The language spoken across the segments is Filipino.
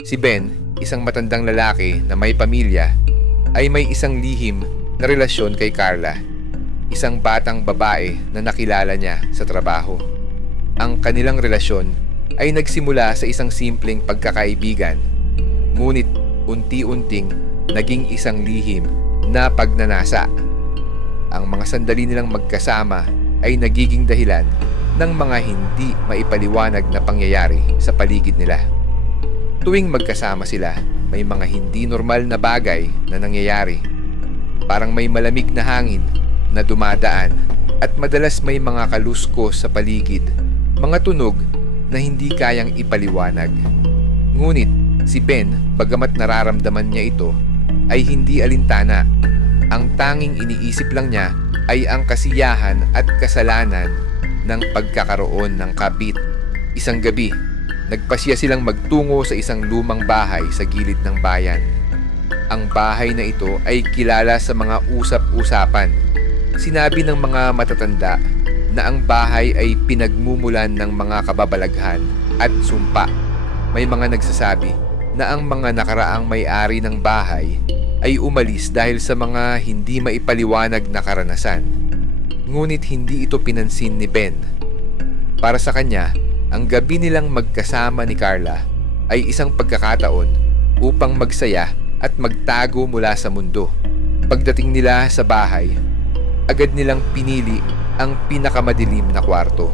Si Ben, isang matandang lalaki na may pamilya, ay may isang lihim na relasyon kay Carla, isang batang babae na nakilala niya sa trabaho. Ang kanilang relasyon ay nagsimula sa isang simpleng pagkakaibigan, ngunit unti-unting naging isang lihim na pagnanasa. Ang mga sandali nilang magkasama ay nagiging dahilan ng mga hindi maipaliwanag na pangyayari sa paligid nila. Tuwing magkasama sila, may mga hindi normal na bagay na nangyayari. Parang may malamig na hangin na dumadaan at madalas may mga kaluskos sa paligid, mga tunog na hindi kayang ipaliwanag. Ngunit si Ben, bagamat nararamdaman niya ito, ay hindi alintana. Ang tanging iniisip lang niya ay ang kasiyahan at kasalanan ng pagkakaroon ng kabit. Isang gabi, nagpasya silang magtungo sa isang lumang bahay sa gilid ng bayan. Ang bahay na ito ay kilala sa mga usap-usapan. Sinabi ng mga matatanda na ang bahay ay pinagmumulan ng mga kababalaghan at sumpa. May mga nagsasabi na ang mga nakaraang may-ari ng bahay ay umalis dahil sa mga hindi maipaliwanag na karanasan. Ngunit hindi ito pinansin ni Ben. Para sa kanya, ang gabi nilang magkasama ni Carla ay isang pagkakataon upang magsaya at magtago mula sa mundo. Pagdating nila sa bahay, agad nilang pinili ang pinakamadilim na kwarto.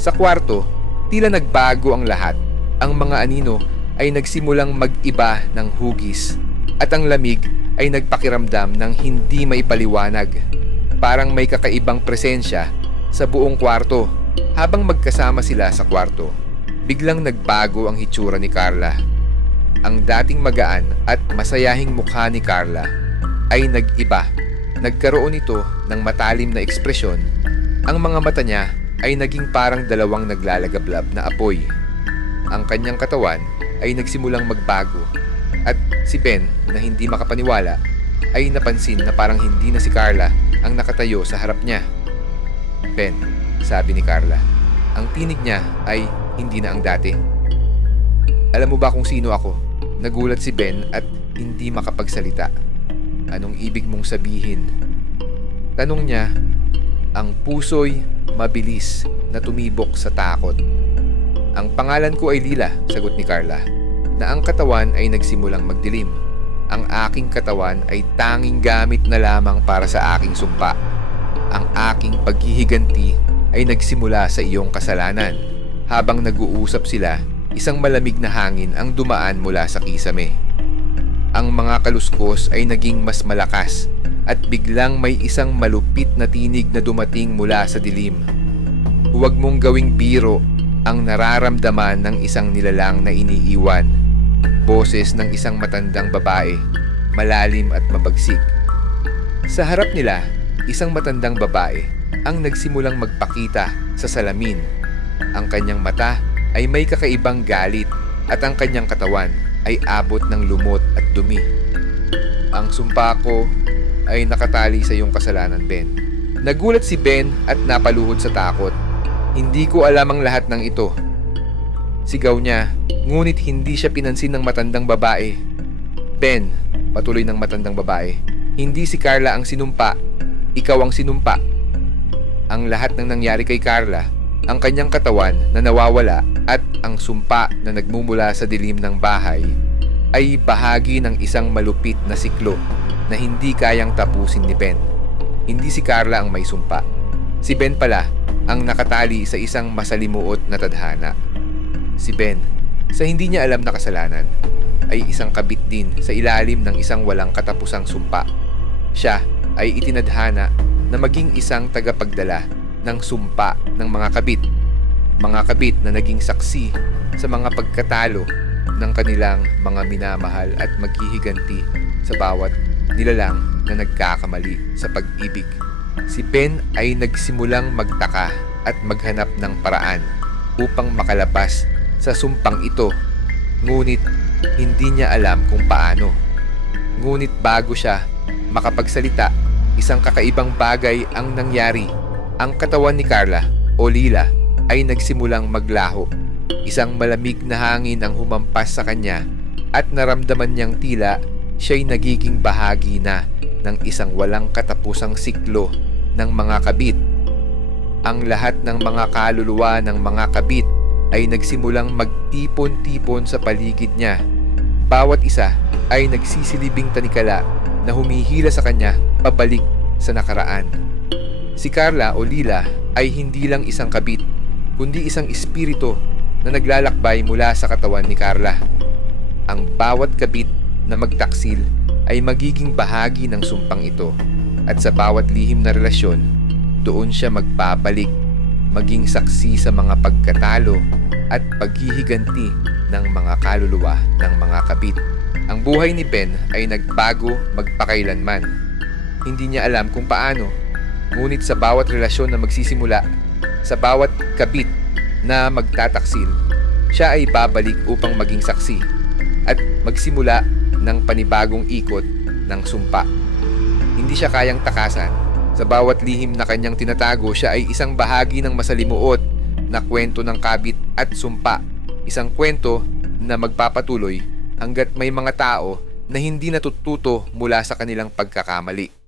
Sa kwarto, tila nagbago ang lahat. Ang mga anino ay nagsimulang mag-iba ng hugis at ang lamig ay nagpakiramdam ng hindi maipaliwanag. Parang may kakaibang presensya sa buong kwarto. Habang magkasama sila sa kwarto, biglang nagbago ang hitsura ni Carla. Ang dating magaan at masayahing mukha ni Carla ay nag-iba. Nagkaroon ito ng matalim na ekspresyon. Ang mga mata niya ay naging parang dalawang naglalagablab na apoy. Ang kanyang katawan ay nagsimulang magbago at si Ben, na hindi makapaniwala, ay napansin na parang hindi na si Carla ang nakatayo sa harap niya. "Ben," sabi ni Carla. Ang tinig niya ay hindi na ang dati. "Alam mo ba kung sino ako?" Nagulat si Ben at hindi makapagsalita. "Anong ibig mong sabihin?" Tanong niya. Ang puso'y mabilis na tumibok sa takot. "Ang pangalan ko ay Lila," sagot ni Carla, na ang katawan ay nagsimulang magdilim. "Ang aking katawan ay tanging gamit na lamang para sa aking sumpa. Ang aking paghihiganti ay nagsimula sa iyong kasalanan." Habang nag-uusap sila, isang malamig na hangin ang dumaan mula sa kisame. Ang mga kaluskos ay naging mas malakas at biglang may isang malupit na tinig na dumating mula sa dilim. "Huwag mong gawing biro ang nararamdaman ng isang nilalang na iniiwan." Boses ng isang matandang babae, malalim at mabagsik. Sa harap nila, isang matandang babae ang nagsimulang magpakita sa salamin. Ang kanyang mata ay may kakaibang galit at ang kanyang katawan ay abot ng lumot at dumi. "Ang sumpa ko ay nakatali sa iyong kasalanan, Ben." Nagulat si Ben at napaluhod sa takot. "Hindi ko alam ang lahat ng ito," sigaw niya, ngunit hindi siya pinansin ng matandang babae. "Ben," patuloy ng matandang babae, "hindi si Carla ang sinumpa. Ikaw ang sinumpa." Ang lahat ng nangyari kay Carla, ang kanyang katawan na nawawala at ang sumpa na nagmumula sa dilim ng bahay, ay bahagi ng isang malupit na siklo na hindi kayang tapusin ni Ben. Hindi si Carla ang may sumpa. Si Ben pala ang nakatali sa isang masalimuot na tadhana. Si Ben, sa hindi niya alam na kasalanan, ay isang kabit din sa ilalim ng isang walang katapusang sumpa. Siya ay itinadhana na maging isang tagapagdala ng sumpa ng mga kabit. Mga kabit na naging saksi sa mga pagkatalo ng kanilang mga minamahal at maghihiganti sa bawat nilalang na nagkakamali sa pag-ibig. Si Ben ay nagsimulang magtaka at maghanap ng paraan upang makalabas sa sumpang ito, ngunit hindi niya alam kung paano. Ngunit bago siya makapagsalita, isang kakaibang bagay ang nangyari. Ang katawan ni Carla o Lila ay nagsimulang maglaho. Isang malamig na hangin ang humampas sa kanya at naramdaman niyang tila siya'y nagiging bahagi na ng isang walang katapusang siklo ng mga kabit. Ang lahat ng mga kaluluwa ng mga kabit ay nagsimulang magtipon-tipon sa paligid niya. Bawat isa ay nagsisilibing tanikala na humihila sa kanya pabalik sa nakaraan. Si Carla o Lila ay hindi lang isang kabit, kundi isang espiritu na naglalakbay mula sa katawan ni Carla. Ang bawat kabit na magtaksil ay magiging bahagi ng sumpang ito, at sa bawat lihim na relasyon, doon siya magpapalik, maging saksi sa mga pagkatalo at paghihiganti ng mga kaluluwa ng mga kabit. Ang buhay ni Ben ay nagbago magpakailanman. Hindi niya alam kung paano, ngunit sa bawat relasyon na magsisimula, sa bawat kabit na magtataksil, siya ay babalik upang maging saksi at magsimula ng panibagong ikot ng sumpa. Hindi siya kayang takasan. Sa bawat lihim na kanyang tinatago, siya ay isang bahagi ng masalimuot na kwento ng kabit at sumpa. Isang kwento na magpapatuloy hanggat may mga tao na hindi natututo mula sa kanilang pagkakamali.